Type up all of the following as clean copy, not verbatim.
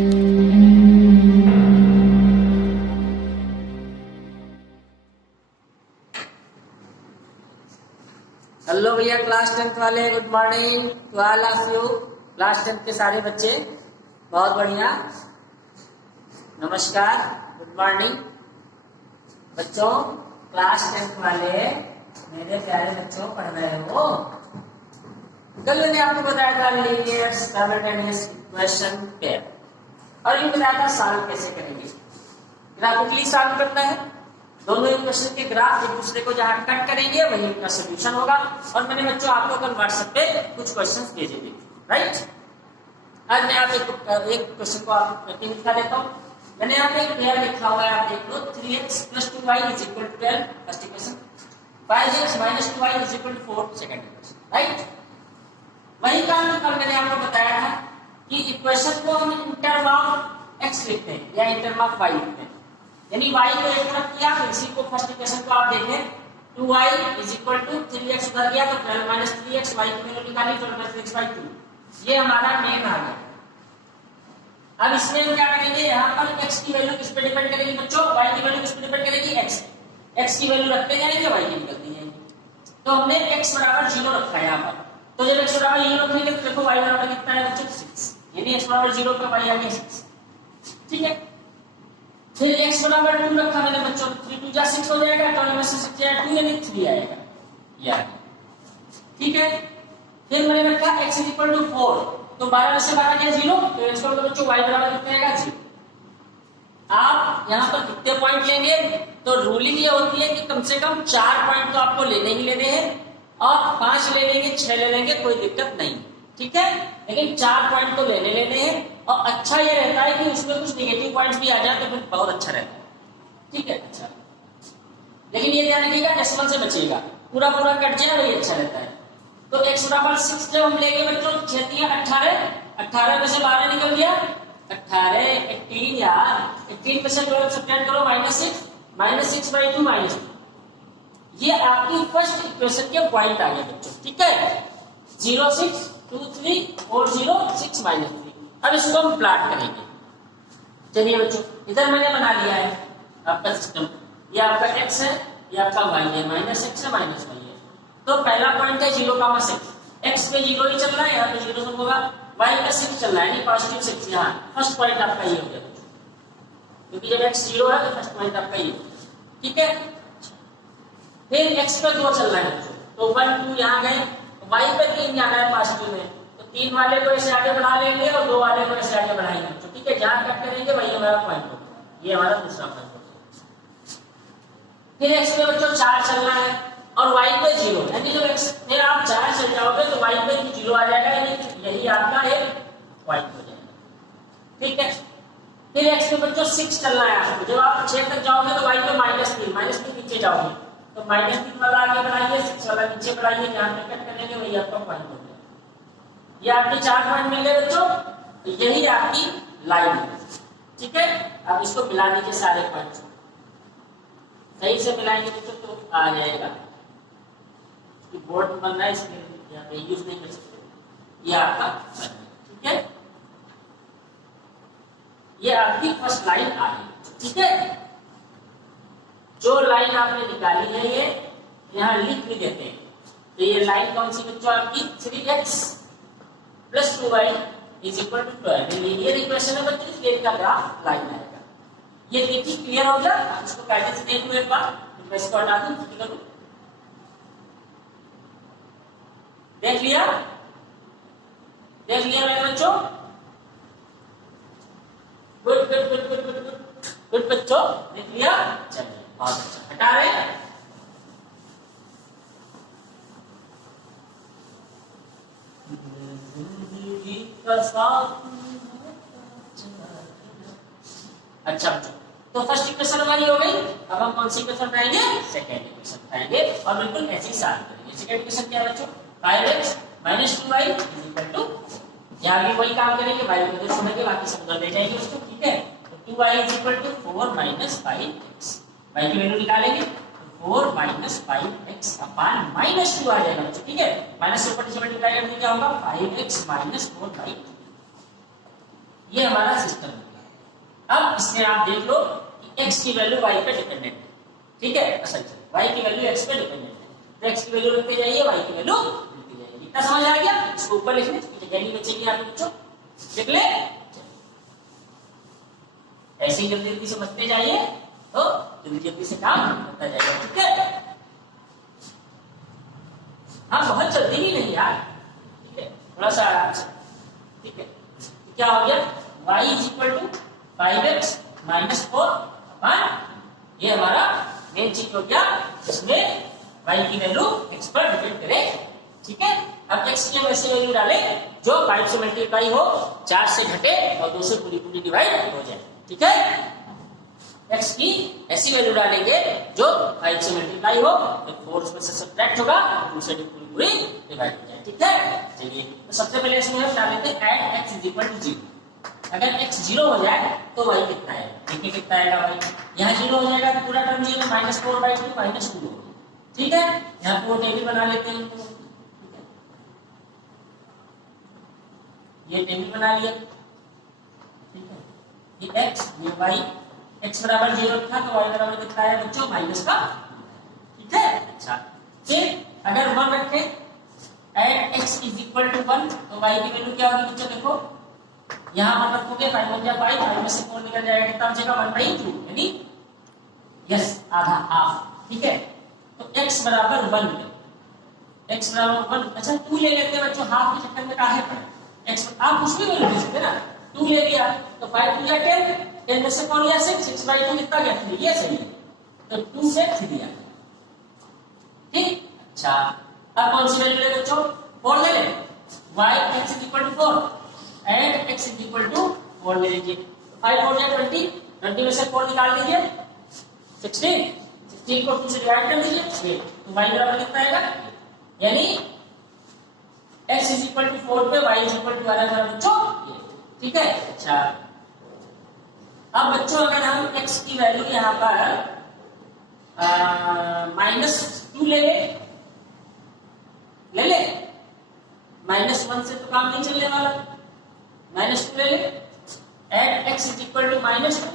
Hello भैया class 10th वाले, good morning to all of you. Class 10th के सारे बच्चे बहुत बढ़िया, नमस्कार, गुड मॉर्निंग बच्चों। क्लास 10th वाले मेरे प्यारे बच्चों, पढ़ रहे हो? कल मैंने आपको बताया था लीनियर साइमल्टेनियस इक्वेशन पेयर, और ये बताया था सॉल्व कैसे करेंगे। ग्राफिकली सॉल्व करना है। दोनों इक्वेशन के ग्राफ एक दूसरे को जहां कट करेंगे वही उनका सोल्यूशन होगा। और मैंने बच्चों आपको कल व्हाट्सएप पे कुछ क्वेश्चंस भेजे थे, राइट। आज मैं आप एक क्वेश्चन को आप लिखा देता हूँ। मैंने यहाँ पे एक पेयर लिखा हुआ है, आप देख लो। 3x + 2y = 12 first equation, 5x - 2y = 4 second equation, right. वही काम कल मैंने आपको बताया था कि इक्वेशन को हम इन टर्म ऑफ x लिखते हैं या इन टर्म ऑफ y लिखते हैं। यानी y को एक तरफ किया, तो इसी को फर्स्ट इक्वेशन को आप देखें, 2y = 3x उधर गया तो 12 - 3x, y की वैल्यू निकाली 12/3/2, ये हमारा मेन आ गया। अब इसमें हम क्या करेंगे, यहाँ पर x की वैल्यू किस पे डिपेंड करेगी बच्चों, y की वैल्यू किस पे डिपेंड करेगी, x की वैल्यू रखते जाएंगे, y की निकलती जाएगी। तो हमने x = 0 रखा है यहाँ पर। तो जब x = 0 रखेंगे तो देखो y = कितना है बच्चों, 6, यानी x = 0 पे y आ गया 6, ठीक है। फिर x = 2 रखा मैंने बच्चों, 3 × 2 = 6 हो जाएगा, 12 में से 6 जाएगा 2, यानी 3 आएगा, यार ठीक है। फिर मैंने रखा x = 4, तो 12 में से 12 गया 0, तो इसका मतलब बच्चों y = कितना आएगा, 0। आप यहाँ पर कितने पॉइंट लेंगे, तो रूलिंग ये होती है कि कम से कम 4 पॉइंट तो आपको लेने ही लेने हैं, और 5 ले लेंगे, 6 ले लेंगे, कोई दिक्कत नहीं, ठीक है। लेकिन 4 पॉइंट तो लेने लेने हैं। और अच्छा ये रहता है कि उसमें कुछ नेगेटिव पॉइंट्स भी आ जाए तो फिर बहुत अच्छा रहता है, ठीक है। अच्छा, लेकिन ये ध्यान रखिएगा डेसिमल से बचिएगा, पूरा पूरा कट जाए वही अच्छा रहता है। तो x = 6 जब हम लेंगे बच्चों, 6 × 18, 18 में से 12 निकल गया, 18 18 यार, 18 में से 12 सब्ट्रैक्ट करो, -6 -6/2 -2, ये आपकी फर्स्ट इक्वेशन के पॉइंट आ गए बच्चों, ठीक है। 0 6 2 3 4 0 6 -3। अब इसको हम प्लॉट करेंगे। चलिए बच्चों, इधर मैंने बना लिया है आपका सिस्टम, ये आपका x है, ये आपका y है, -x है, -y है। तो पहला पॉइंट है 0, 6, x पे 0 ही चल रहा है, यहाँ पे 0 सब होगा, y पे 6 चल रहा है, यानी +6, यहाँ फर्स्ट पॉइंट आपका ये हो गया बच्चों, क्योंकि जब x 0 है तो फर्स्ट पॉइंट आपका ये, ठीक है। फिर x पे 2 चल रहा है बच्चों, तो 1 2 यहाँ गए, y पे 3 जाना है +2 में, 3 वाले को ऐसे आगे बढ़ा लेंगे और 2 वाले को ऐसे आगे बढ़ाएंगे, ठीक है। जहां कट करेंगे वही हमारा पॉइंट होगा, ये हमारा दूसरा पॉइंट होगा। फिर x पे बच्चों 4 चलना है और y पे 0, यानी जब x फिर आप 4 चल जाओगे तो y पे 0 आ जाएगा, यानी यही आपका एक पॉइंट हो जाएगा, ठीक है। फिर x पे बच्चों 6 चलना है आपको, जब आप 6 तक जाओगे तो y पे -3 नीचे जाओगे, तो -3 वाला आगे बढ़ाइए, 6 वाला नीचे बढ़ाइए, जहां पे कट करेंगे वही आपका पॉइंट होगा। ये आपके 4 पॉइंट मिल गए बच्चों, तो यही आपकी लाइन है, ठीक है। अब इसको मिला दीजिए सारे पॉइंट, सही से मिलाएंगे बच्चों तो आ जाएगा। बोर्ड बन रहा है इसलिए यहाँ पे यूज नहीं कर सकते। ये आपका, ठीक है, ये आपकी फर्स्ट लाइन आ गई, ठीक है। जो लाइन आपने निकाली है ये यहाँ लिख भी देते हैं। तो ये लाइन कौन सी बच्चों आपकी, 3x + 2y = 12, लीनियर इक्वेशन है बच्चों, इसलिए इसका ग्राफ लाइन आएगा। ये देखिए क्लियर हो गया, आप इसको कायदे से देख लो एक बार, मैं इसको हटा दूं, ठीक है। देख लिया मेरे बच्चों, गुड बच्चों, देख लिया, चलिए बहुत अच्छा। हटा रहे हैं, अच्छा बच्चों, तो फर्स्ट इक्वेशन हमारी हो गई। अब हम कौन सी इक्वेशन बनाएंगे, सेकंड इक्वेशन बनाएंगे, और बिल्कुल ऐसे ही सॉल्व करेंगे। सेकंड इक्वेशन क्या है बच्चों, 5x - 2y = यहाँ भी वही काम करेंगे, y को इधर छोड़ेंगे, बाकी सब उधर ले जाएंगे उसको, ठीक है। तो 2y = 4 - 5x, y की वैल्यू निकालेंगे, 4 - 5x / -2 आ जाएगा बच्चों, ठीक है। माइनस से ऊपर मल्टीप्लाई करने क्या होगा, 5x - 4/2, ये हमारा सिस्टम हो गया। अब इसमें आप देख लो कि x की वैल्यू y पे डिपेंडेंट है, ठीक है, असल y की वैल्यू x पे डिपेंडेंट है, तो x की वैल्यू रखते जाइए, y की वैल्यू रखती जाइए। इतना समझ आ गया? इसको ऊपर लिख लें, जगह नहीं बचेगी आपके बच्चों, लिख ले। ऐसे ही जल्दी जल्दी समझते जाइए तो जल्दी जल्दी से काम होता जाएगा, ठीक है। हाँ, बहुत जल्दी भी नहीं यार, ठीक है, थोड़ा सा आराम से, ठीक है। तो क्या हो गया, y is equal to 5x minus 4 ये हमारा मेन चीज हो गया, जिसमें y की वैल्यू x पर डिपेंड करे, ठीक है। अब x की हम ऐसे वैल्यू डाले जो 5 से मल्टीप्लाई हो, 4 से घटे और 2 से पूरी पूरी डिवाइड हो जाए, ठीक है। x की ऐसी वैल्यू डालेंगे जो 5 से मल्टीप्लाई हो, तो 4 उसमें से सब्ट्रैक्ट होगा, 2 से पूरी पूरी डिवाइड हो जाए, ठीक है। चलिए, तो सबसे पहले इसमें हम डालेंगे at x is equal to 0। अगर x 0 हो जाए तो y कितना है, देखिए कितना आएगा y, यहाँ 0 हो जाएगा तो पूरा टर्म 0 -4/2 -2 हो, ठीक है। यहाँ पे वो टेबल बना लेते हैं, ठीक है, ये टेबल बना लिया, ठीक है। ये x ये y, x बराबर 0 था तो y बराबर कितना है बच्चों, माइनस का, ठीक है। अच्छा, फिर अगर 1 रखें at x is equal to 1 तो y की वैल्यू क्या होगी बच्चों, देखो यहाँ पर रखोगे 5 1 5, 5 में से 4 निकल जाएगा, कितना बचेगा 1/2, यानी यस आधा, हाफ, ठीक है। तो x बराबर 1, x बराबर 1, अच्छा 2 ले लेते हैं बच्चों, हाफ के चक्कर में काहे पर x आप उसमें वैल्यू दे सकते ना, 2 ले लिया तो 5 2 या 10, 10 में से कौन लिया 6, 6/2 कितना गया 3, ये सही है, तो 2 से 3 लिया, ठीक। अच्छा, अब कौन सी वैल्यू ले बच्चों, 4 ले ले, y x is equal to 4 and x is equal to 4 ले लीजिए, 5 4 या 20, 20 में से 4 निकाल दीजिए, 16, 16 को 2 से डिवाइड कर दीजिए, तो y बराबर कितना आएगा, यानी x इज इक्वल टू 4 पे y इज इक्वल टू आएगा बच्चों, ठीक है। अच्छा, अब बच्चों अगर हम x की वैल्यू यहाँ पर -2 ले ले, -1 से तो काम नहीं चलने वाला, -2 ले ले, at x is equal to -2,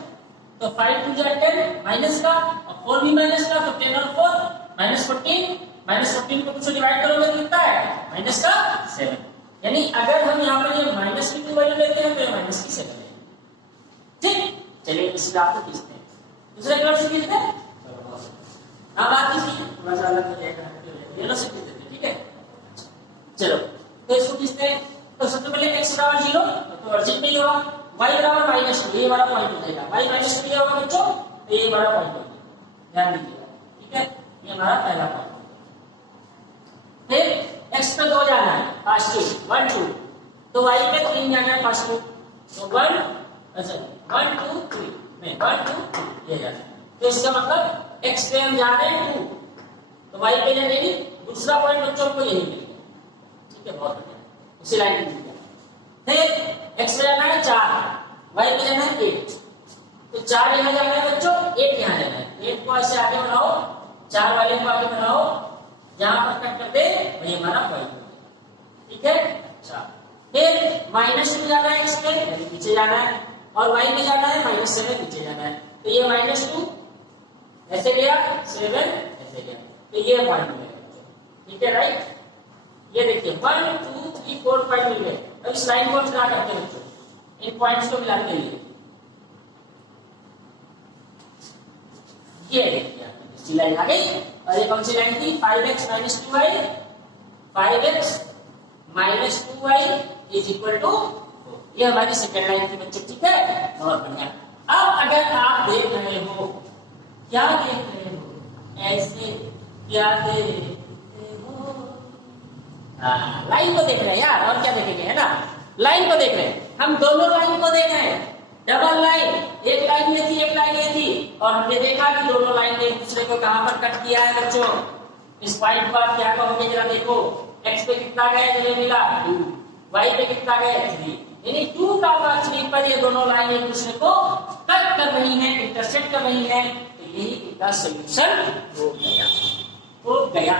तो 5 2 जा 10 माइनस का और 4 भी माइनस का, तो 10 और 4 -14 को 2 से डिवाइड करोगे तो कितना है माइनस का 7, यानी अगर हम यहाँ पर ये माइनस की वैल्यू लेते हैं तो ये माइनस की 7 है, ठीक। चलिए इस ग्राफ को खींचते हैं, दूसरे कलर से खींचते हैं, अब बात कीजिए थोड़ा सा अलग हो जाएगा, येलो से खींचते हैं, ठीक है। चलो तो इसको खींचते हैं, तो सबसे पहले x बराबर 0 तो वर्जिन में ही होगा, y बराबर -2 ये वाला पॉइंट हो जाएगा, y -2 ये होगा बच्चों, तो ये बड़ा पॉइंट होगा, ध्यान दीजिएगा, ठीक है। ये हमारा पहला पॉइंट, फिर x पे 2 जाना है, पास 1 2, तो y पे 3 जाना है, पास 2, तो 1 अच्छा 1 2 3 में 1 2 3 ये जाना है, तो इसका मतलब x पे हम जा रहे हैं 2, तो y पे जाने नहीं, दूसरा पॉइंट बच्चों को यही मिलेगा, ठीक है, बहुत बढ़िया, उसी लाइन में फिर x पे जाना है 4, y पे जाना है 8, तो 4 यहाँ जाना है बच्चों, 8 यहाँ जाना है, 8 को ऐसे आगे बढ़ाओ, 4 वाले को आगे बढ़ाओ, जहां पर कट कर दे वही हमारा पॉइंट हो गया, ठीक है। अच्छा, फिर -2 जाना है x पे, यानी नीचे जाना है, और y में जाना है -7 नीचे जाना है, तो ये -2 ऐसे गया, 7 ऐसे गया, तो ये पॉइंट हो गया, ठीक है, राइट। ये देखिए 1 2 3 4 पॉइंट मिल गए, अब इस लाइन को ड्रा करते हैं बच्चों, इन पॉइंट्स को मिलाने के लिए, ये देखिए इसकी लाइन आ गई, और ये कौन सी लाइन थी, 5x - 2y, 5x - 2y is equal to 4, ये हमारी सेकंड लाइन थी बच्चों, ठीक है, बहुत बढ़िया। अब अगर आप देख रहे हो, क्या देख रहे हो, ऐसे क्या देख लाइन को देख रहे हैं यार, और क्या देखेंगे, है ना, लाइन को देख रहे हैं, हम दोनों लाइन को देख रहे हैं, डबल लाइन, एक लाइन ये थी एक लाइन ये थी, और हमने देखा कि दोनों लाइन ने एक दूसरे को कहां पर कट किया है बच्चों, इस पॉइंट पर क्या कहोगे जरा देखो, x पे कितना गया जरा मिला 2, y पे कितना गया 3, यानी 2 का 3 पर ये दोनों लाइन एक दूसरे को कट कर रही हैं, इंटरसेक्ट कर रही हैं, तो यही इनका सॉल्यूशन हो गया, हो गया,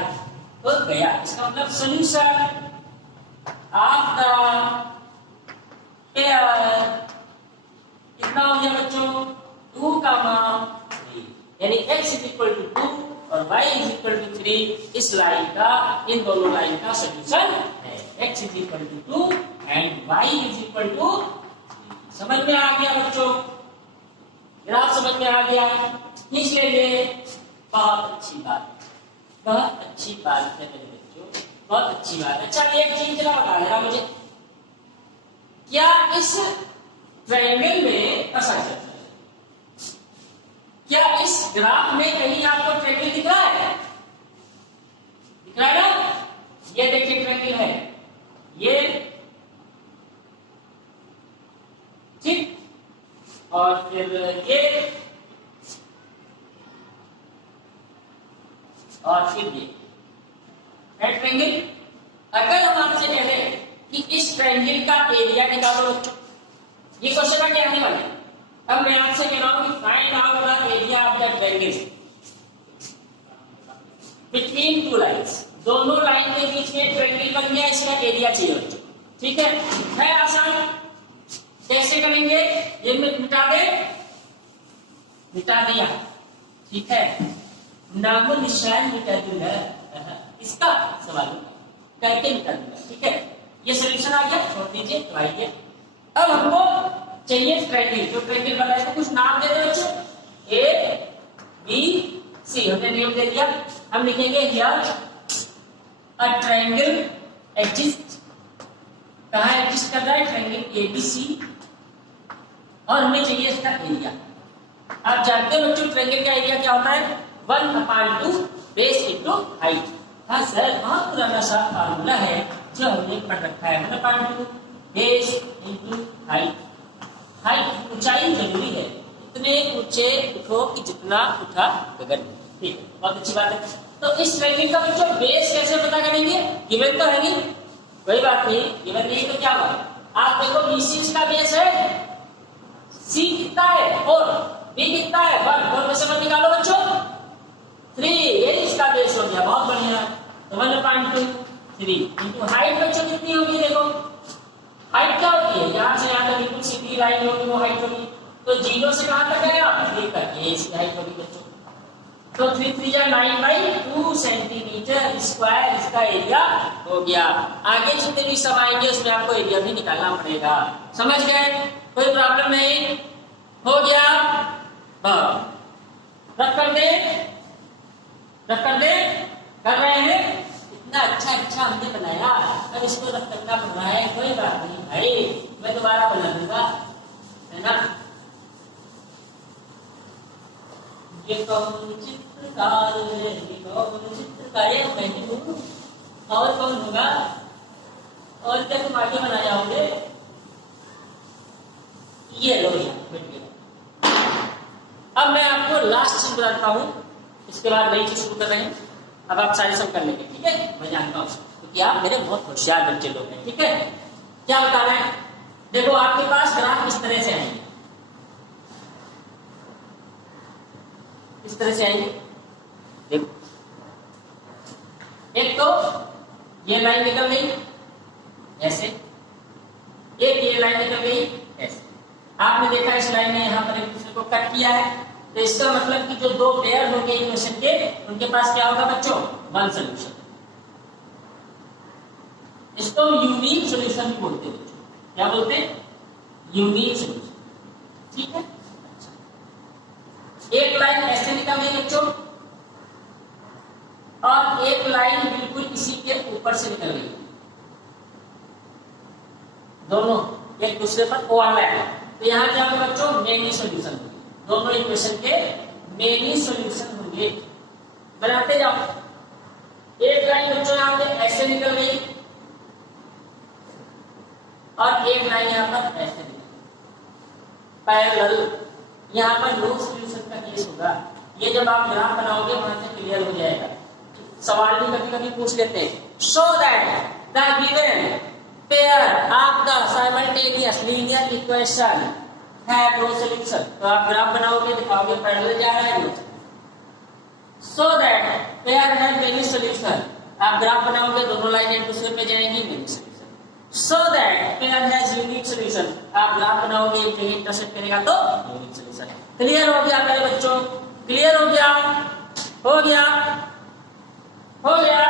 हो गया। इसका मतलब सॉल्यूशन ऑफ द पेयर यानी x इज इक्वल टू 2 और y इज इक्वल टू 3 इस लाइन का, इन दोनों लाइन का सॉल्यूशन है। x is equal to 2 and y is equal to, समझ में आ गया बच्चों? ग्राफ समझ में आ गया? खींच लेंगे। बहुत अच्छी बात, बहुत अच्छी बात है मेरे बच्चों, बहुत अच्छी बात है। चलिए एक चीज जरा बता देना मुझे, क्या इस ट्रायंगल में ऐसा है, क्या इस ग्राफ में कहीं आपको ट्रायंगल दिख रहा है? दिख रहा है ना? ये देखिए ट्रायंगल है ये, ठीक, और फिर ये, और फिर ये ट्रायंगल। अगर हम आपसे कह दें कि इस ट्रायंगल का एरिया निकालो, ये क्वेश्चन आगे आने वाला है। अब मैं आपसे कह रहा हूं कि find out the area of the triangle between two lines. दोनों लाइन के बीच में ट्रायंगल बन गया, इसका एरिया चाहिए बच्चों, ठीक है आसान। कैसे करेंगे? ये मिटा दे, मिटा दिया, ठीक है, नामो निशान मिटा दूंगा, इसका सवाल करके मिटा दूंगा, ठीक है। ये सॉल्यूशन आ गया, छोड़ दीजिए, तो आइए अब हमको चाहिए ट्रायंगल। जो ट्रायंगल बना है तो कुछ नाम दे दो बच्चों, ए बी सी, हमने नेम दे दिया। हम लिखेंगे हियर अ ट्रायंगल एग्जिस्ट। कहाँ एग्जिस्ट कर रहा है? ट्रायंगल एबीसी, और हमें चाहिए इसका एरिया। आप जानते हो बच्चों ट्रायंगल का एरिया क्या होता है? 1/2 बेस इंटू हाइट। हाँ सर, बहुत पुराना सा फार्मूला है जो हमने पढ़ रखा है, 1/2 बेस इंटू हाइट। हाइट ऊंचाई जरूरी है, इतने ऊंचे उठो कि जितना उठा गगन, ठीक है, बहुत अच्छी बात है। तो इस ट्रायंगल का बच्चों बेस कैसे पता करेंगे? गिवन तो है नहीं, कोई बात नहीं, गिवन नहीं तो क्या हुआ? आप देखो BC इसका बेस है, C कितना है 4, B कितना है 1, 4 में से मत निकालो बच्चों 3, ये इसका बेस हो गया, बहुत बढ़िया। तो 1/2 इंटू हाइट बच्चों कितनी होगी? देखो हाइट क्या होती है, यहाँ से यहाँ तक बिल्कुल सीधी लाइन होगी, वो हाइट होगी। तो 0 से कहां तक आएगा? 3 तक, ये इसकी हाइट होगी बच्चों। तो 3 3 9/2 सेंटीमीटर स्क्वायर इसका एरिया हो गया। आगे जितने भी सब आएंगे उसमें आपको एरिया भी निकालना पड़ेगा, समझ गए? कोई प्रॉब्लम नहीं, हो गया। रख कर दे, रख कर दे, कर रहे हैं। इतना अच्छा हमने बनाया, अब इसको रख करना पड़ रहा है, कोई बात नहीं भाई, मैं दोबारा बना दूंगा, है ना। ये कौन चित्रकार है, ये कौन चित्रकार है? मैं ही हूँ, और कौन होगा? और क्या तुम आगे बना जाओगे? ये लो, अब मैं आपको लास्ट चीज बताता हूं, इसके बाद नई चीज शुरू कर रहे हैं। अब आप सारे सब कर लेंगे, ठीक है? मैं जानता हूं क्योंकि आप मेरे बहुत होशियार बच्चे लोग हैं, ठीक है? क्या बता रहे हैं? देखो आपके पास ग्राफ इस तरह से आएंगे, इस तरह से आएंगे। देखो एक तो ये लाइन निकल गई ऐसे, एक ये लाइन निकल गई ऐसे। आपने देखा इस लाइन ने यहाँ पर एक दूसरे को कट किया है, तो इसका मतलब कि जो दो पेयर होंगे इक्वेशन के, उनके पास क्या होगा बच्चों? 1 सॉल्यूशन। इसको यूनिक सॉल्यूशन भी बोलते हैं बच्चों। क्या बोलते हैं? यूनिक सॉल्यूशन, ठीक है? एक लाइन ऐसे निकल गई बच्चों, और एक लाइन बिल्कुल इसी के ऊपर से निकल गई, दोनों एक दूसरे पर ओवरलैप है। तो यहाँ क्या होगा बच्चों? मेनी सॉल्यूशन, दोनों इक्वेशन के मेनी सॉल्यूशन होंगे। बनाते जाओ। एक लाइन बच्चों यहाँ पे ऐसे निकल गई, और एक लाइन यहाँ पर ऐसे निकल गई पैरेलल। यहाँ पर नो सॉल्यूशन का केस होगा। ये जब आप ग्राफ बनाओगे वहां से क्लियर हो जाएगा। सवाल भी कभी कभी पूछ लेते हैं, show that the given pair of the simultaneous linear equation have no solution. तो आप ग्राफ बनाओगे, दिखाओगे पैरेलल जा रहा है, so that pair have many solution. आप ग्राफ बनाओगे, दोनों लाइन एक दूसरे पे जाएंगी, many solution. So that pair has unique solution. आप ग्राफ बनाओगे, एक जगह इंटरसेक्ट करेगा तो यूनिक सॉल्यूशन। क्लियर हो गया मेरे बच्चों? क्लियर हो गया? हो गया? हो गया?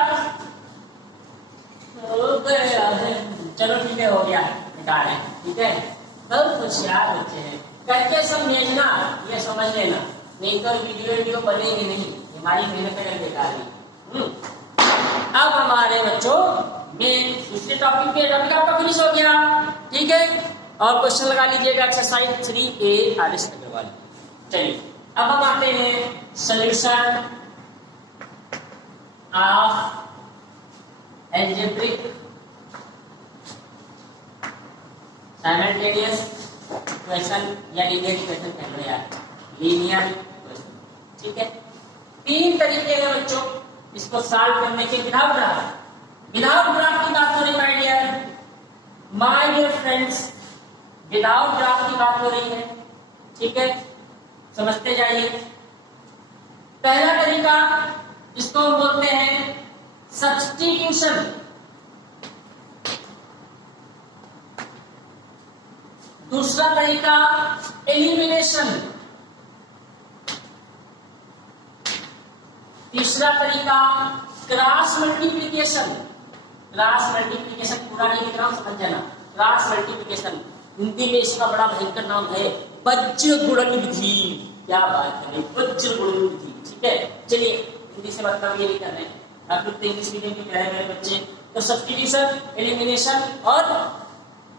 हो गया है। चलो ठीक है, हो गया, निकालें। ठीक है, बहुत होशियार बच्चे हैं, करके समझना, ये समझ लेना, नहीं तो वीडियो बनेगी नहीं, हमारी मेहनत कर बेकार है। अब हमारे बच्चों में दूसरे टॉपिक पे टॉपिक आपका फिनिश हो गया। ठीक है, और क्वेश्चन लगा लीजिएगा एक्सरसाइज 3A आरिश अग्रवाल। चलिए अब हम आते हैं solution of algebraic simultaneous equation या लीनियर इक्वेशन कह लो यार, लीनियर इक्वेशन। ठीक है, तीन तरीके हैं बच्चों इसको सॉल्व करने के। विदाउट ग्राफ की बात हो रही my dear friends, without graph की बात हो रही है। ठीक है, समझते जाइए। पहला तरीका इसको हम बोलते हैं सब्स्टिट्यूशन, दूसरा तरीका एलिमिनेशन, तीसरा तरीका क्रॉस मल्टीप्लिकेशन। क्रॉस मल्टीप्लिकेशन पूरा नहीं लिख रहा हूं, समझ जाना। क्रॉस मल्टीप्लिकेशन हिंदी में इसका बड़ा भयंकर नाम है वज्र गुणन विधि। क्या बात है, वज्र गुणन विधि। ठीक है, चलिए हिंदी से मतलब ये नहीं कर रहे हैं, आप लोग इंग्लिश मीडियम के प्यारे मेरे बच्चे। तो सब्स्टिट्यूशन, एलिमिनेशन और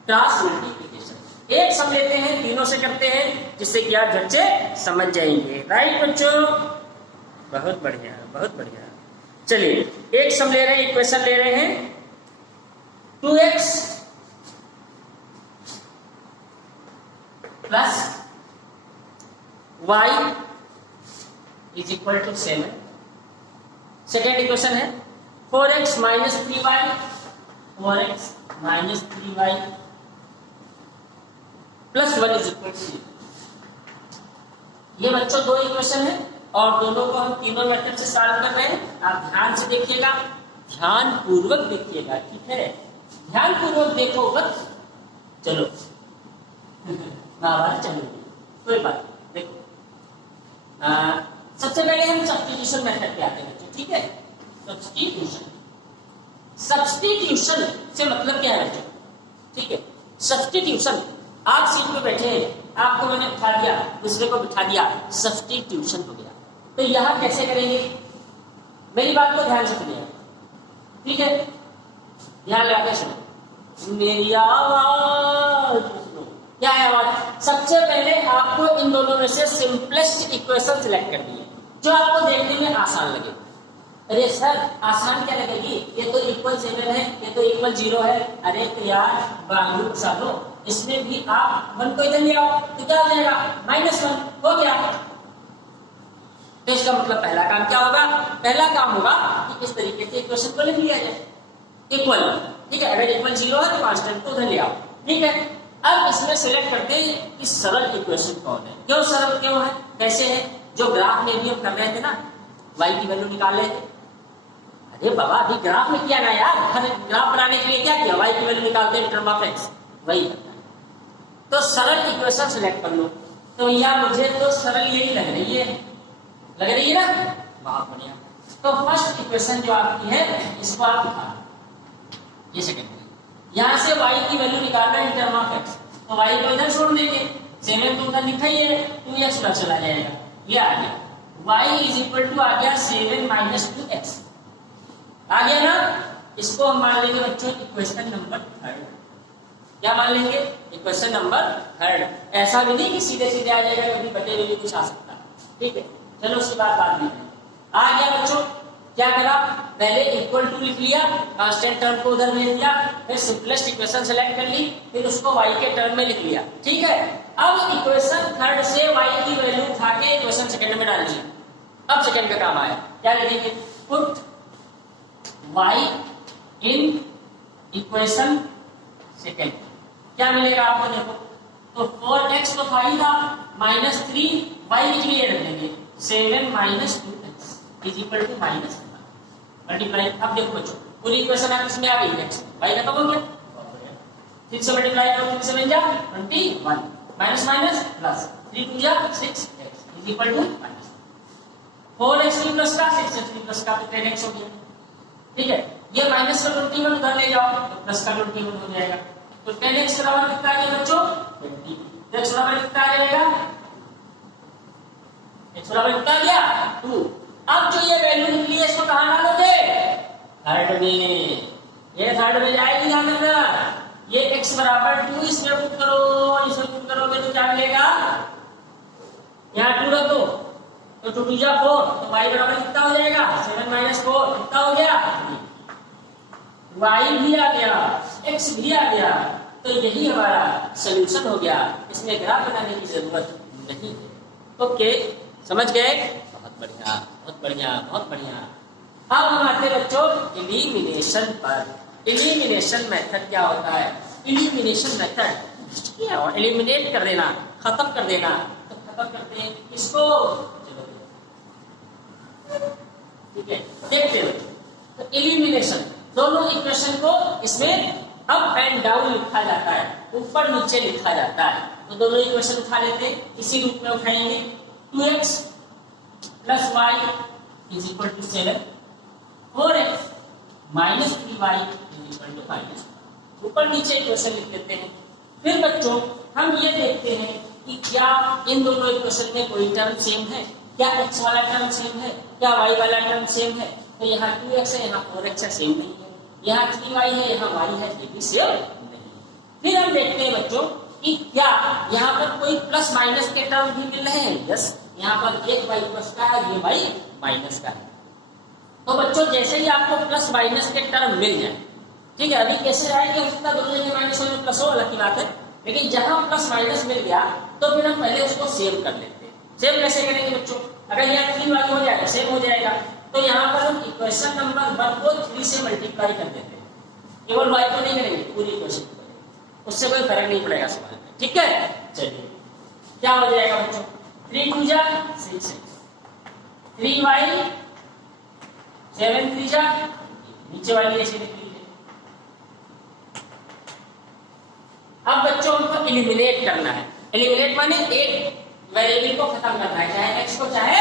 क्रॉस मल्टीप्लिकेशन एक सम लेते हैं, तीनों से करते हैं, जिससे कि आप झट से समझ जाएंगे। राइट बच्चों, बहुत बढ़िया, बहुत बढ़िया। चलिए एक सम ले रहे हैं, इक्वेशन ले रहे हैं 2x plus y is equal to 7। Second equation है 4x minus 3y, 4x minus 3y plus 1 is equal to 0। ये बच्चों दो इक्वेशन है और दोनों को हम तीनों मेथड से सॉल्व कर रहे हैं। आप ध्यान से देखिएगा, ध्यान पूर्वक देखिएगा। ठीक है, ध्यान पूर्वक देखो बस। चलो महाभारत चलो, कोई बात नहीं। देखो सबसे पहले हम सब्स्टिट्यूशन मेथड पे आते हैं बच्चों। ठीक है, सब्स्टिट्यूशन, सब्स्टिट्यूशन से मतलब क्या है बच्चों? ठीक है, सब्स्टिट्यूशन, आप सीट पे बैठे हैं, आपको मैंने बिठा दिया, दूसरे को बिठा दिया, सब्स्टिट्यूशन हो गया। तो यहां कैसे करेंगे, मेरी बात को ध्यान से सुनिए। ठीक है, ध्यान लगा के सुनो, मेरी आवाज सुनो। क्या है आवाज? सबसे पहले आपको इन दोनों में से सिंपलेस्ट इक्वेशन सिलेक्ट करनी है, जो आपको देखने में आसान लगे। अरे सर आसान क्या लगेगी, ये तो इक्वल 7 है, ये तो इक्वल 0 है। अरे तो यार बालू सालो, इसमें भी आप 1 को इधर ले आओ तो क्या हो जाएगा, -1 हो गया। तो इसका मतलब पहला काम क्या होगा, पहला काम होगा कि इस तरीके से इक्वेशन को लिख लिया जाए इक्वल। ठीक है, अगर इक्वल 0 है तो कांस्टेंट को उधर ले आओ। ठीक है, अब इसमें सिलेक्ट करते हैं कि सरल इक्वेशन कौन है। क्यों सरल क्यों है, कैसे है? जो ग्राफ में भी हम कर रहे थे ना, y की वैल्यू निकाल रहे थे। अरे बाबा अभी ग्राफ में किया ना यार, हर ग्राफ बनाने के लिए क्या किया, y की वैल्यू निकालते हैं टर्म ऑफ x, वही करना है। तो सरल इक्वेशन सिलेक्ट कर लो। तो यहाँ मुझे तो सरल यही लग रही है, लग रही है ना, बहुत बढ़िया। तो फर्स्ट इक्वेशन जो आपकी है इसको आप लिखा, ये सेकंड, यहां से y की वैल्यू निकालना है टर्म ऑफ x, तो y को इधर छोड़ देंगे, 7 तो उधर लिखा ही है, 2x उधर चला जाएगा, ये आ गया। y इज इक्वल टू आ गया 7 माइनस 2x, आ गया ना। इसको हम मान लेंगे बच्चों इक्वेशन नंबर 3। क्या मान लेंगे, इक्वेशन नंबर 3। ऐसा भी नहीं कि सीधे सीधे आ जाएगा, कभी बटे हुए भी कुछ आ सकता है। ठीक है, चलो उसके बाद में आ गया बच्चों। क्या करा, पहले इक्वल टू लिख लिया, कांस्टेंट टर्म को उधर ले लिया, फिर सिंपलेस्ट इक्वेशन सेलेक्ट कर ली, फिर उसको y के टर्म में लिख लिया। ठीक है, अब इक्वेशन 3 से y की वैल्यू उठा के इक्वेशन सेकंड में डाल दी। अब सेकंड का काम आया, क्या लिखेंगे, put y in equation second. क्या मिलेगा आपको, देखो तो 4x तो था ही था, -3 y के लिए रख देंगे, 7 minus 2x is equal to -1 multiply. अब देखो बच्चों पूरी इक्वेशन आप इसमें आ गई, x y खत्म हो गया, 6 से मल्टीप्लाई करो, 3 से बन जा 21, माइनस माइनस प्लस, 3 2 जा 6x is equal to -। 4x plus का 6x प्लस का तो 10x हो गया। ठीक है, ये माइनस का 21 उधर ले जाओ तो प्लस का 21 हो जाएगा। तो 10x बराबर कितना आ गया बच्चों 20। तो x बराबर कितना आ जाएगा, x बराबर कितना आ गया 2। अब जो ये वैल्यू निकली है इसको कहां डालोगे, थर्ड में। ये थर्ड में जाएगी ध्यान रखना। ये x बराबर 2 इसमें पुट करो, इसमें पुट करोगे तो क्या मिलेगा, यहाँ 2 रख दो तो 2 2 जा 4, तो y बराबर कितना हो जाएगा 7 माइनस 4 कितना हो गया, y भी आ गया x भी आ गया। तो यही हमारा सॉल्यूशन हो गया, इसमें ग्राफ बनाने की जरूरत नहीं है। ओके, समझ गए, बहुत बढ़िया बहुत बढ़िया बहुत बढ़िया। अब हम आते हैं बच्चों एलिमिनेशन पर। एलिमिनेशन मेथड क्या होता है, एलिमिनेशन मेथड एलिमिनेट कर देना, खत्म कर देना। तो खत्म करते हैं इसको, चलो ठीक है देखते हैं। तो एलिमिनेशन दोनों इक्वेशन को इसमें अप एंड डाउन लिखा जाता है, ऊपर नीचे लिखा जाता है। तो दोनों इक्वेशन उठा लेते हैं, इसी रूप में उठाएंगे। 2x plus y is equal to 7, 4x minus 3y is equal to minus. ऊपर नीचे इक्वेशन लिख देते हैं। फिर बच्चों हम ये देखते हैं कि क्या इन दोनों इक्वेशन में कोई टर्म सेम है, क्या x वाला टर्म सेम है, क्या y वाला टर्म सेम है। तो यहाँ 2x है, यहाँ 4x है, सेम नहीं है। यहाँ 3y है, यहाँ y है, ये भी सेम नहीं। फिर हम देखते हैं बच्चों कि क्या यहाँ पर कोई प्लस माइनस के टर्म भी मिल रहे हैं। यस, यहाँ पर एक y प्लस का है, ये y माइनस का है। तो बच्चों जैसे ही आपको प्लस माइनस के टर्म मिल जाए, ठीक है, अभी कैसे आएंगे हो सकता है दोनों जगह माइनस हो प्लस हो, अलग की बात है। लेकिन जहां प्लस माइनस मिल गया तो फिर हम पहले उसको सेव कर लेते हैं। सेव कैसे करेंगे बच्चों, अगर यहाँ 3 वाली हो जाएगा सेव हो जाएगा, तो यहाँ पर हम इक्वेशन नंबर 1 को 3 से मल्टीप्लाई कर देते हैं। केवल y को नहीं करेंगे, पूरी इक्वेशन को करेंगे, उससे कोई फर्क नहीं पड़ेगा सवाल में। ठीक है, चलिए क्या हो जाएगा बच्चों, 3 2 जा 6, 3y 7 3 जा, नीचे वाली ऐसे लिख लीजिए। अब बच्चों हमको एलिमिनेट करना है। एलिमिनेट माने एक वेरिएबल को खत्म करना है, चाहे x को चाहे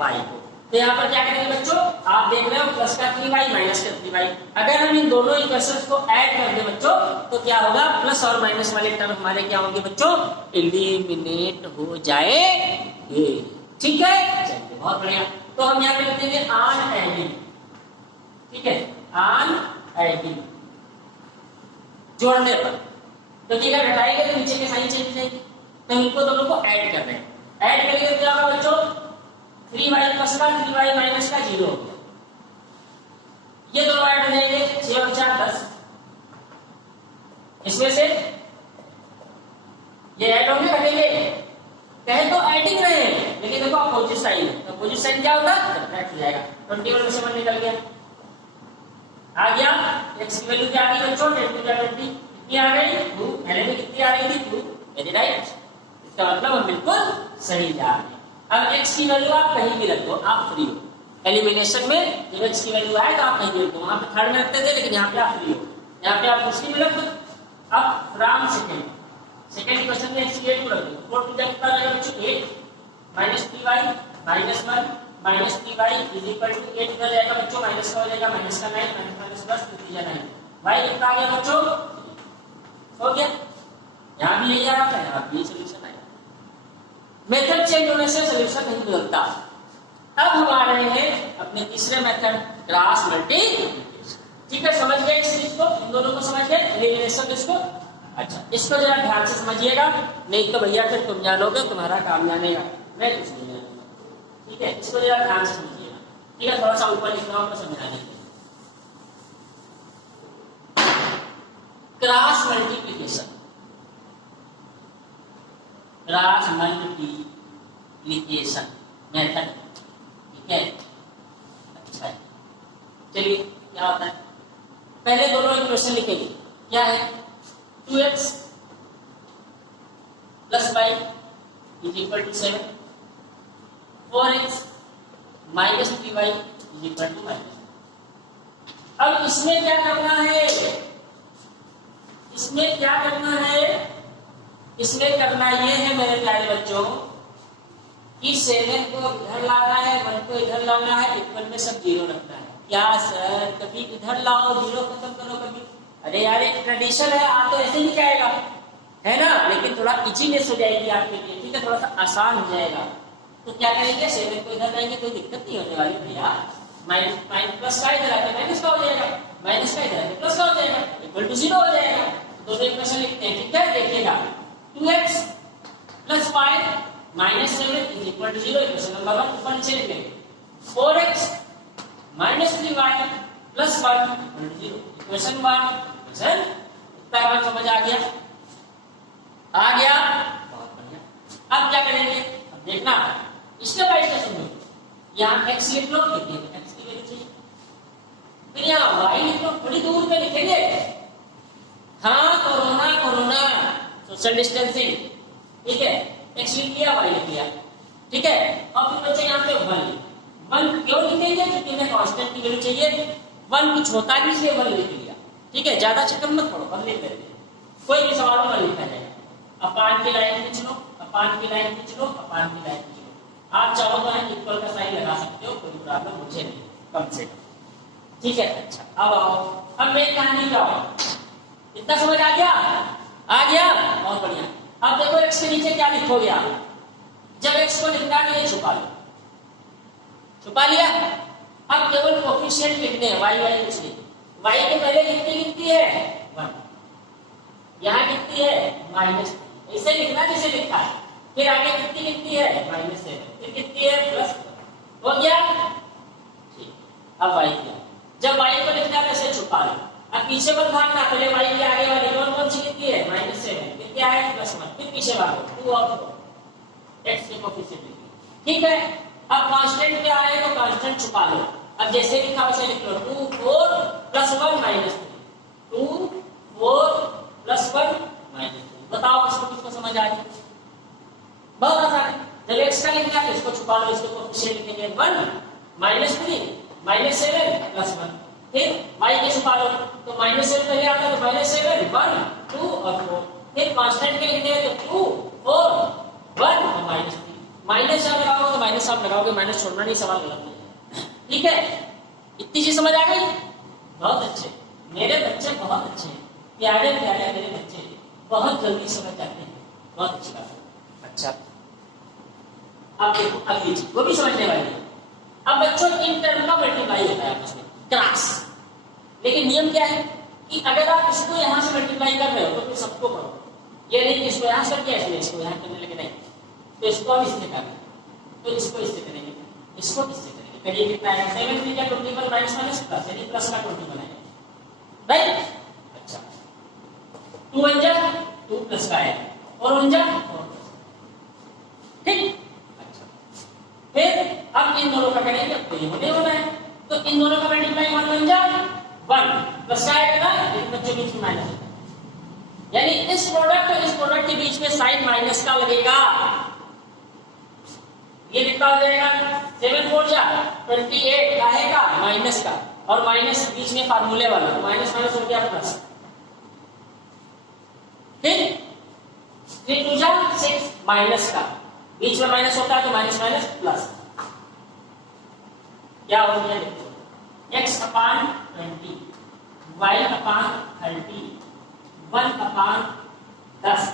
y को। तो यहाँ पर क्या करेंगे बच्चों, आप देख रहे हो प्लस का 3y माइनस का 3y। अगर हम इन दोनों इक्वेशंस को ऐड कर दें बच्चों तो क्या होगा, प्लस और माइनस वाले टर्म हमारे क्या होंगे बच्चों, एलिमिनेट हो जाएंगे। ठीक है, चलिए बहुत बढ़िया। तो हम यहाँ पे लिख देंगे ऑन एडिंग। ठीक है, ऑन एडिंग जोड़ने पर, तो क्या घटाएंगे तो नीचे के साइन चेंज हो जाएगी। तो इनको दोनों को ऐड कर रहे हैं। ऐड करेंगे तो क्या होगा बच्चों, 3y प्लस का 3y माइनस का 0 हो गया। ये दोनों ऐड हो जाएंगे, 6 और 4 10। इसमें से ये ऐड होंगे घटेंगे, कहे तो एडिंग रहे हैं लेकिन देखो अपोजिट साइन है। तो अपोजिट साइन क्या होगा, सब्ट्रैक्ट हो जाएगा। 21 में से 1 निकल गया, आ गया। x की वैल्यू क्या आ गई बच्चों, 10 2 20 कितनी आ गई 2। पहले में कितनी आ रही थी 2, वेरी राइट। इसका मतलब हम बिल्कुल सही जा रहे हैं। अब x की वैल्यू आप कहीं भी रख दो, आप फ्री हो। एलिमिनेशन में जब x की वैल्यू आए तो आप कहीं भी रख दो, वहां पे थर्ड में रखते थे लेकिन यहाँ पे आप फ्री हो, यहाँ पे आप दूसरी में रख दो। अब फ्रॉम सेकंड इक्वेशन में x की वैल्यू रख दो, 4 टू कितना आ जाएगा बच्चों 8 minus 3y minus 1 minus 3y is equal to 8 इधर जाएगा बच्चों, माइनस का हो जाएगा माइनस का 9 माइनस माइनस प्लस 2 3 9। y कितना आ गया बच्चों, हो गया। यहाँ भी यही आ रहा है, यहाँ भी सॉल्यूशन आएगा। मेथड चेंज होने से सॉल्यूशन नहीं बदलता। अब हम आ रहे हैं अपने तीसरे मेथड, क्रॉस मल्टीप्लिकेशन। ठीक है, समझ गए इस चीज को, इन दोनों को समझ गए, एलिमिनेशन इसको। अच्छा, इसको जरा ध्यान से समझिएगा, नहीं तो भैया फिर तुम जानोगे, तुम्हारा काम जानेगा, मैं कुछ नहीं जानूंगा। ठीक है, इसको जरा ध्यान से समझिएगा। ठीक है, थोड़ा सा ऊपर लिख रहा हूं, समझाने के लिए। Cross multiplication, cross multiplication method. ठीक है, अच्छा है। चलिए क्या होता है, पहले दोनों इक्वेशन लिखेंगे। क्या है, 2x plus y is equal to 7, 4x minus 3y is equal to minus. अब इसमें क्या करना है, इसमें क्या करना है, इसमें करना ये है मेरे प्यारे बच्चों कि 7 को इधर लाना है, 1 को इधर लाना है, इक्वल में सब 0 रखना है। क्या सर, कभी इधर लाओ 0 खत्म करो, कभी, अरे यार एक ट्रेडिशन है, आप तो ऐसे नहीं जाएगा, है ना, लेकिन थोड़ा इजीनेस हो जाएगी आपके लिए, ठीक है, थोड़ा सा आसान हो जाएगा। तो क्या करेंगे, 7 को इधर लाएंगे, कोई दिक्कत नहीं होने वाली भैया। माइनस प्लस का इधर आके माइनस का हो जाएगा, माइनस का इधर आके प्लस का हो जाएगा, इक्वल टू 0 हो जाएगा। दोनों इक्वेशन लिखते हैं, ठीक है, देखिएगा 2x plus 5 minus 7 is equal to 0, equation number 1 ऊपर नीचे लिख लेंगे। 4x minus 3y plus 1 equal to 0, equation 1। Equation इतना बात समझ आ गया? आ गया, बहुत बढ़िया। अब क्या करेंगे, अब देखना इसके बारे में समझो। यहाँ x लिख लो, लिखिए x की वैल्यू चाहिए, फिर यहाँ y लिख लो, थोड़ी दूर पे लिखेंगे। हाँ, कोरोना कोरोना सोशल डिस्टेंसिंग, ठीक है, x लिख लिया, y लिख लिया, ठीक है। अब फिर बच्चे यहाँ पे 1 क्यों लिखेंगे, क्योंकि हमें कांस्टेंट की वैल्यू चाहिए। 1 कुछ होता नहीं, इसलिए 1 लिख लिया, ठीक है, ज्यादा चक्कर मत पड़ो, 1 लिख लेते, कोई भी सवाल में 1 लिखा जाएगा। अपान की लाइन खींच लो, अपान की लाइन खींच लो, अपान की लाइन खींच लो। आप चाहो तो यहाँ इक्वल का साइन लगा सकते हो, कोई प्रॉब्लम मुझे नहीं, कम से कम, ठीक है। अच्छा, अब आओ, अब मैं कहानी जाओ, इतना समझ आ गया? आ गया, बहुत बढ़िया। अब देखो x के नीचे क्या लिखोगे आप, जब x को लिखना है छुपा लो, छुपा लिया। अब केवल कोफिशिएंट लिखने हैं, y कुछ नहीं। y के पहले कितनी लिखती है 1, यहाँ लिखती है माइनस, इसे लिखना जैसे लिखा है, फिर आगे कितनी लिखती है -7, फिर कितनी है +1, हो गया, ठीक। अब y किया, जब y को लिखना है वैसे छुपा लो। अब पीछे मत भागना, पहले y के आगे वाली कौन सी लिखती है -7, फिर क्या है +1, फिर पीछे भागो 2 और 4, x के कोफिशिएंट लिखिए, ठीक है। अब कांस्टेंट क्या है, तो कांस्टेंट छुपा लो। अब जैसे लिखा वैसे लिख लो, 2 4 +1 -3, 2 4 +1 -3। बताओ किसको समझ आ गई? बहुत आसान है। जब x का लिखना है इसको छुपा लो, इसको कोफिशिएंट लिखेंगे 1 -3 -7 +1, फिर y के छुपा लो, तो -7 पहले आता है, तो -7 1 2 और 4, फिर कांस्टेंट के लिखने हैं तो 2 4 1 और -3। माइनस आप लगाओगे तो माइनस आप लगाओगे, माइनस छोड़ना नहीं, सवाल गलत नहीं, ठीक है। इतनी चीज समझ आ गई? बहुत अच्छे, मेरे बच्चे बहुत अच्छे हैं, प्यारे प्यारे मेरे बच्चे, बहुत जल्दी समझ जाते हैं, बहुत अच्छी बात है। अच्छा, अब देखो अगली चीज, वो भी समझने वाली है। अब बच्चों इन टर्म का मल्टीप्लाई होता है आपस में, क्लास, लेकिन नियम क्या है कि अगर आप इसको यहां से मल्टीप्लाई कर रहे हो तो फिर सबको करो, ये नहीं कि इसको यहां से किया इसलिए इसको यहां करने लगे, नहीं, तो इसको हम इससे करेंगे, तो इसको इससे करेंगे, इसको इससे करेंगे, करिए कितना है 7 3 का 21 माइनस माइनस प्लस, यानी प्लस का 20 बनाएंगे, राइट। अच्छा, 2 1 जा 2 प्लस का है, और 1 जा 4, ठीक। अच्छा, फिर अब इन दोनों का करेंगे, तो ये होने वाला है, तो इन दोनों का मल्टीप्लाई 1 1 जा 1 प्लस का आएगा ना, इन बच्चों के बीच में माइनस, यानी इस प्रोडक्ट और इस प्रोडक्ट के बीच में साइन माइनस का लगेगा, ये कितना हो जाएगा 7 4 जा 28 आएगा माइनस का, और माइनस बीच में फार्मूले वाला, माइनस माइनस हो गया प्लस, फिर 3 2 जा 6 माइनस का, बीच में माइनस होता है तो माइनस माइनस प्लस, क्या हो गया देखो, x upon 20 y upon 30 1 upon 10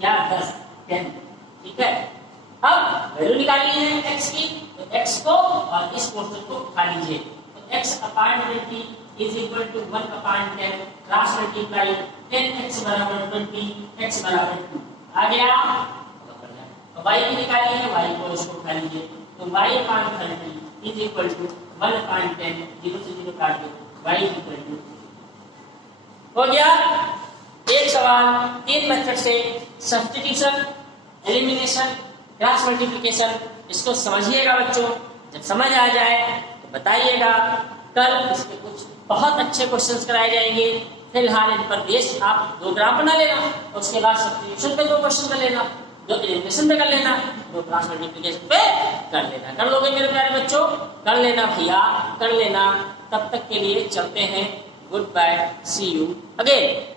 या 10 ठीक है। अब वैल्यू निकालनी है x की, तो x को और इस पोर्शन को उठा लीजिए, तो x upon 20 is equal to 1 upon 10 cross multiply 10x बराबर 20 x बराबर 2 आ गया। तो y की निकालनी है, y को इसको उठा लीजिए, तो y upon 30 is equal to 1 upon 10 0 से 0 काट दो, y इक्वल टू हो गया। एक सवाल 3 मेथड से सब्स्टिट्यूशन, एलिमिनेशन, क्रॉस मल्टीप्लिकेशन, इसको समझिएगा बच्चों, जब समझ आ जाए तो बताइएगा। कल इसके कुछ बहुत अच्छे क्वेश्चंस कराए जाएंगे, फिलहाल इन पर बेस्ड आप 2 ग्राफ बना लेना, और उसके बाद सब्स्टिट्यूशन पे 2 क्वेश्चन कर लेना, 2 एलिमिनेशन पे कर लेना, 2 क्रॉस मल्टीप्लिकेशन पे कर लेना। कर लोगे मेरे प्यारे बच्चों? कर लेना भैया, कर लेना। तब तक के लिए चलते हैं, goodbye, see you again.